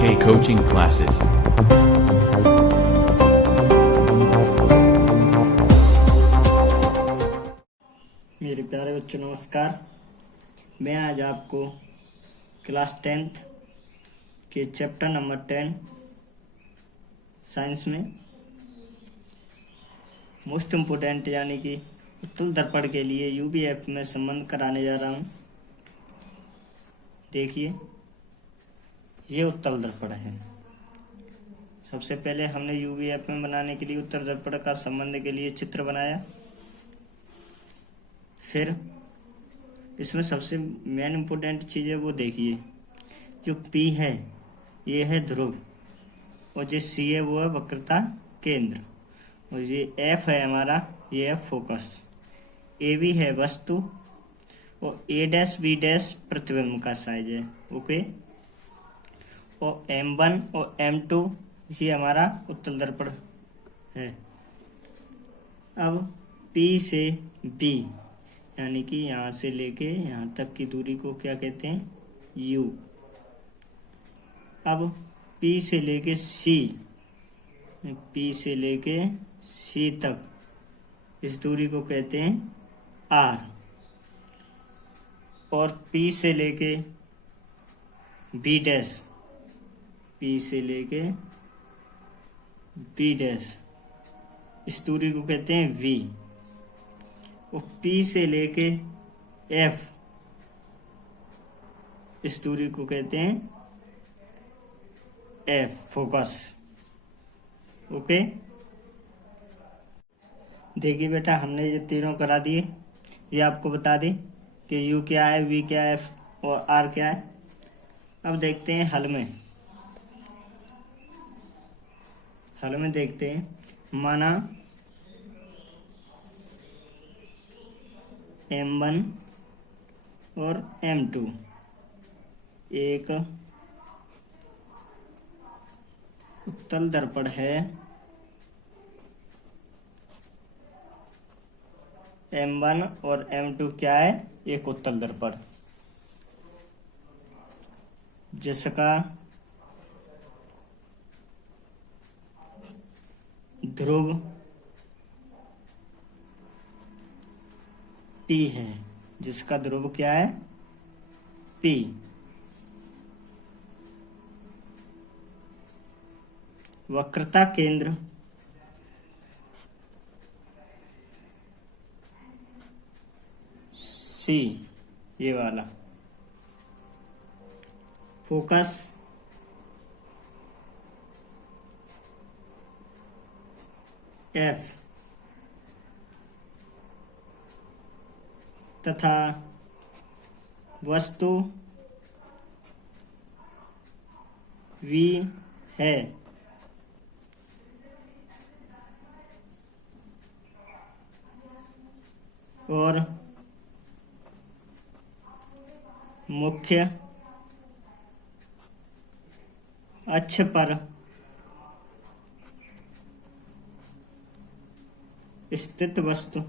K coaching classes. मेरे प्यारे बच्चों नमस्कार। मैं आज आपको क्लास 10th के चैप्टर नंबर 10 साइंस में मोस्ट इम्पोर्टेंट यानी कि उत्तल दर्पण के लिए यूवीएफ में संबंध कराने जा रहा हूँ। देखिए, ये उत्तल दर्पण है। सबसे पहले हमने यूवीएफ में बनाने के लिए उत्तल दर्पण का संबंध के लिए चित्र बनाया। फिर इसमें सबसे मेन इम्पोर्टेंट चीज़ है वो देखिए, जो P है ये है ध्रुव और जो C है वो है वक्रता केंद्र और ये F है हमारा, ये है फोकस। AB है वस्तु और A', B' प्रतिबिंब का साइज है। ओके, और M1 और M2 ये हमारा उत्तल दर्पण है। अब P से B यानी कि यहाँ से लेके यहाँ तक की दूरी को क्या कहते हैं, U। अब P से लेके C तक इस दूरी को कहते हैं R। और P से लेके B' इस दूरी को कहते हैं V। और P से लेके F इस दूरी को कहते हैं F फोकस। ओके, देखिए बेटा, हमने ये तीनों करा दिए। ये आपको बता दें कि U क्या है, V क्या है और R क्या है। अब देखते हैं हल में देखते हैं। माना M1 और M2 एक उत्तल दर्पण है। M1 और M2 क्या है, एक उत्तल दर्पण जिसका ध्रुव P है। जिसका ध्रुव क्या है, P। वक्रता केंद्र C, ये वाला। फोकस F तथा वस्तु V है। और मुख्य अक्ष पर स्थित वस्तु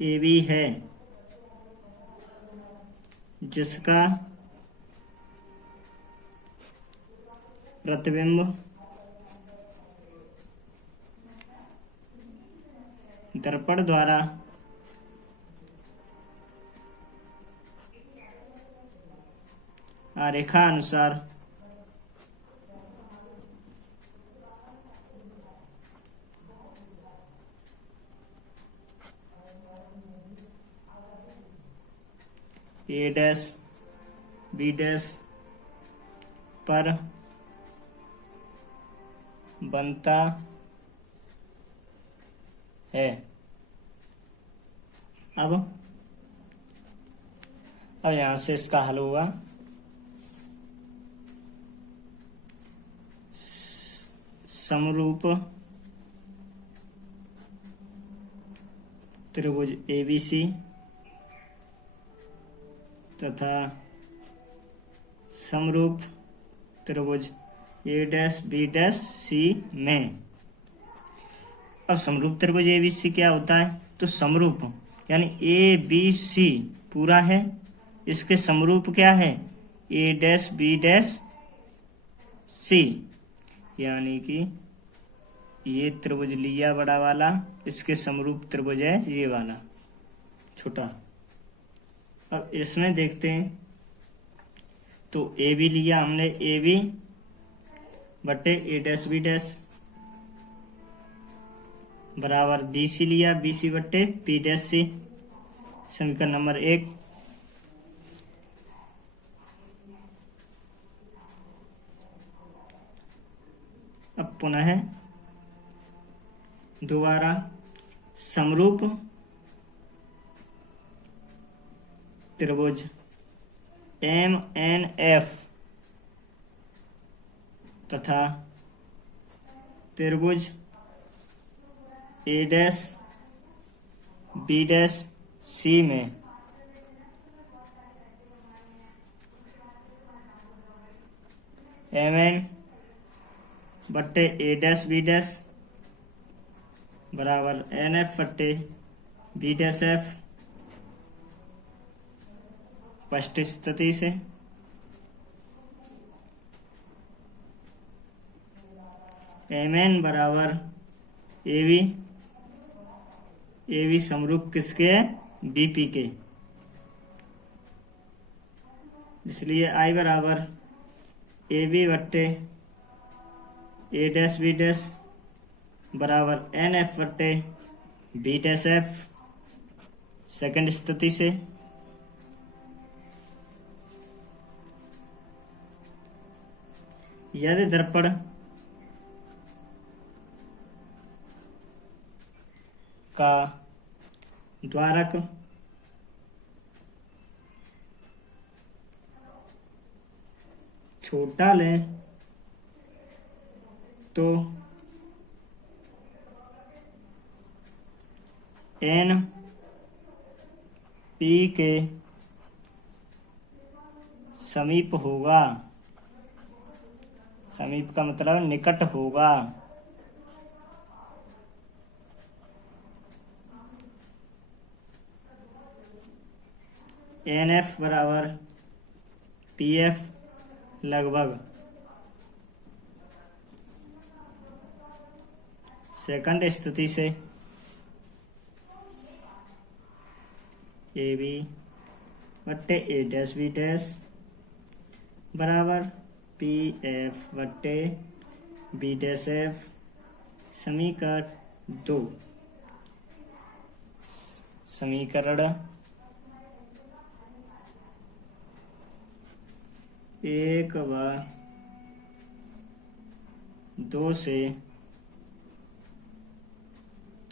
AB है, जिसका प्रतिबिंब दर्पण द्वारा आरेखा अनुसार A', B' पर बनता है। अब यहां से इसका हल हुआ। समरूप त्रिभुज ABC तथा समरूप त्रिभुज A', B', C में अब समरूप त्रिभुज ए बी सी क्या होता है, तो समरूप यानी ए बी सी पूरा है, इसके समरूप क्या है, ए डैश बी डैश सी, यानी कि ये त्रिभुज लिया बड़ा वाला, इसके समरूप त्रिभुज है ये वाला छोटा। अब इसमें देखते हैं, तो ए बी लिया हमने, ए बी बटे ए डैश बी डैश बराबर बी सी लिया, बी सी बटे पी डैश सी, समीकरण नंबर 1। अब पुनः दोबारा समरूप त्रिभुज एम एन एफ तथा त्रिभुज ए डैश बी डैश सी में एम एन बट्टे ए डैश बी डैश बराबर एन एफ बट्टे बी डैश एफ, स्पष्ट स्थिति से एम एन बराबर ए बी समरूप किसके है, बी पी के, इसलिए आई बराबर ए बी बट्टे ए डैश बी डैश बराबर एन एफ बट्टे बी डैश एफ, सेकंड स्थिति से यदि दर्पण का द्वारक छोटा लें तो एन पी के समीप होगा, समीप का मतलब निकट होगा, एन एफ बराबर पी एफ लगभग, सेकंड स्थिति से ए बी बट्टे ए डैश बी डैश बराबर पी एफ बट्टे बी डैश एफ, समीकरण 2, समीकरण 1 व 2 से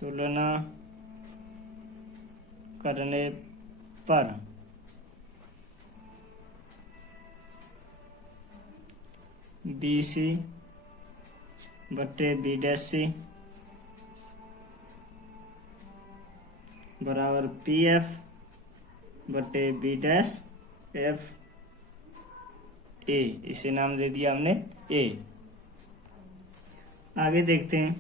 तुलना करने पर बी सी बट्टे बी डैश सी बराबर पी एफ बट्टे बी डैश एफ ए, इसे नाम दे दिया हमने ए। आगे देखते हैं,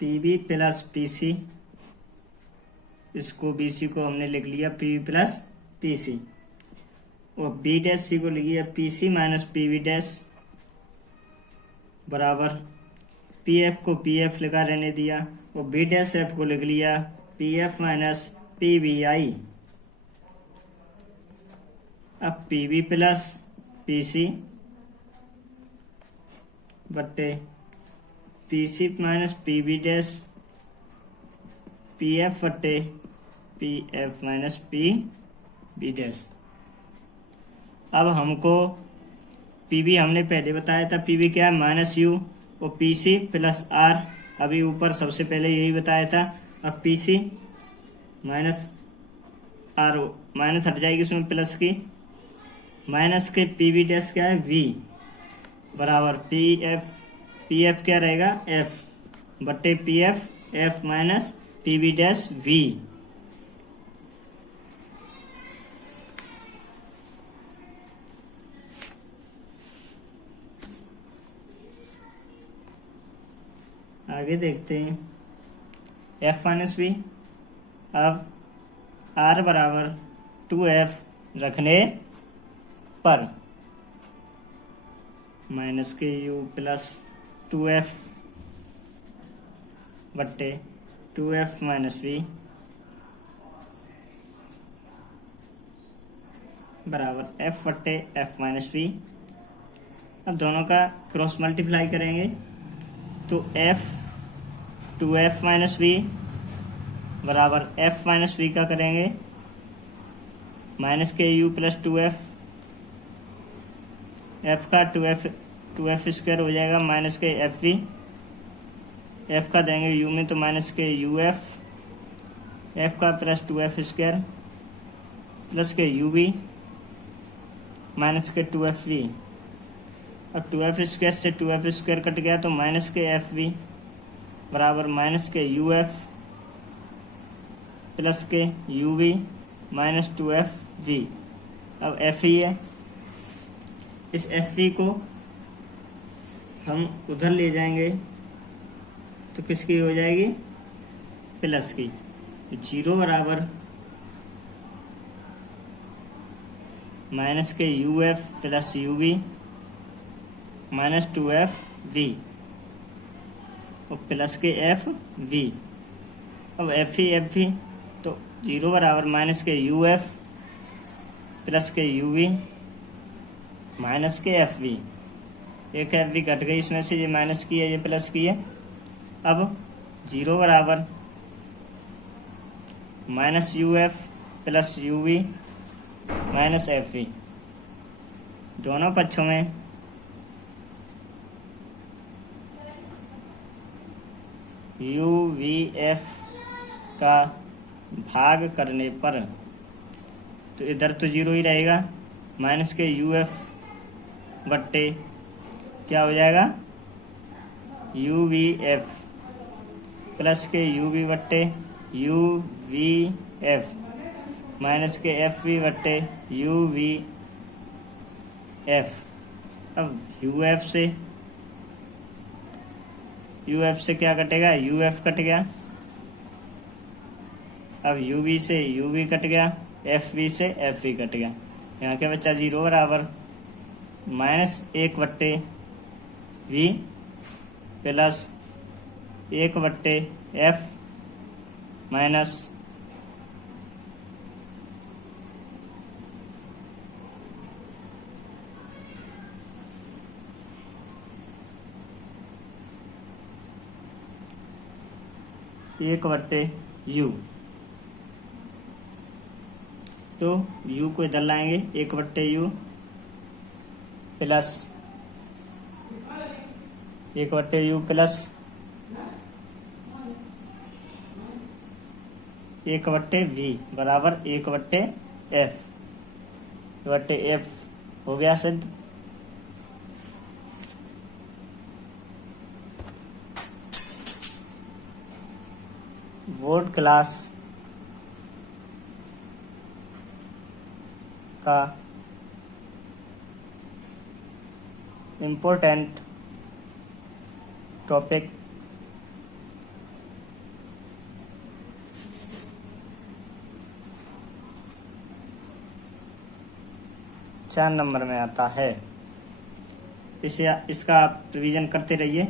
P B plus P C, इसको बी सी को हमने लिख लिया P B plus P C, और बी डैश सी को लिख लिया पी सी माइनस पी बी डैश बराबर पी एफ को पी एफ लिखा रहने दिया, और बी डैश एफ को लिख लिया p F minus P b i. अब p B plus P c बट्टे पी सी minus P B dash p F बट्टे P F minus P B dash. अब हमको पी बी हमने पहले बताया था, पी बी क्या है माइनस यू, और पी सी प्लस आर अभी ऊपर सबसे पहले यही बताया था। अब पी सी माइनस आर, माइनस हट जाएगी इसमें प्लस की, माइनस के पी बी डैश क्या है वी बराबर पी एफ क्या रहेगा एफ बट्टे P F minus P B dash V. आगे देखते हैं एफ माइनस बी। अब आर बराबर 2f रखने पर माइनस के यू प्लस 2f बट्टे 2f माइनस बी बराबर f बट्टे f माइनस बी। अब दोनों का क्रॉस मल्टीप्लाई करेंगे तो f 2f माइनस बी बराबर f माइनस बी का करेंगे माइनस के यू प्लस 2f, f का 2f स्क्वायर हो जाएगा माइनस के एफ बी, f का देंगे u में तो माइनस के यू एफ, f का प्लस 2f स्क्वायर प्लस के यू बी माइनस के 2f बी। अब 2f स्क्वायर से 2f स्क्वायर कट गया तो माइनस के एफ बी बराबर माइनस के यू एफ प्लस के U B minus 2f V. अब एफ ई है, इस एफ ई को हम उधर ले जाएंगे तो किसकी हो जाएगी, प्लस की। तो 0 बराबर माइनस के U F plus U B minus 2f V और प्लस के एफ वी। अब एफ ई तो 0 बराबर माइनस के यू एफ प्लस के यू वी माइनस के एफ वी। एक एफ वी घट गई इसमें से, ये माइनस की है ये प्लस की है। अब 0 बराबर minus U F plus U V minus F V. दोनों पक्षों में यू वी एफ का भाग करने पर तो इधर तो 0 ही रहेगा, माइनस के यू एफ बट्टे क्या हो जाएगा यू वी एफ प्लस के यू वी बट्टे यू वी एफ माइनस के एफ वी बट्टे यू वी एफ। अब यू एफ से क्या कटेगा, यू एफ कट गया। अब यू वी से यू वी कट गया, एफ वी से एफ वी कट गया। यहाँ क्या बच्चा 0 बराबर माइनस 1 बट्टे वी प्लस 1 बट्टे एफ माइनस एक बट्टे यू। तो u को इधर लाएंगे 1 बट्टे यू प्लस 1 बट्टे यू प्लस 1 बट्टे वी बराबर 1 बट्टे एफ बट्टे एफ हो गया सिद्ध। बोर्ड क्लास का इम्पोर्टेंट टॉपिक चार नंबर में आता है। इसका आप रिवीजन करते रहिए।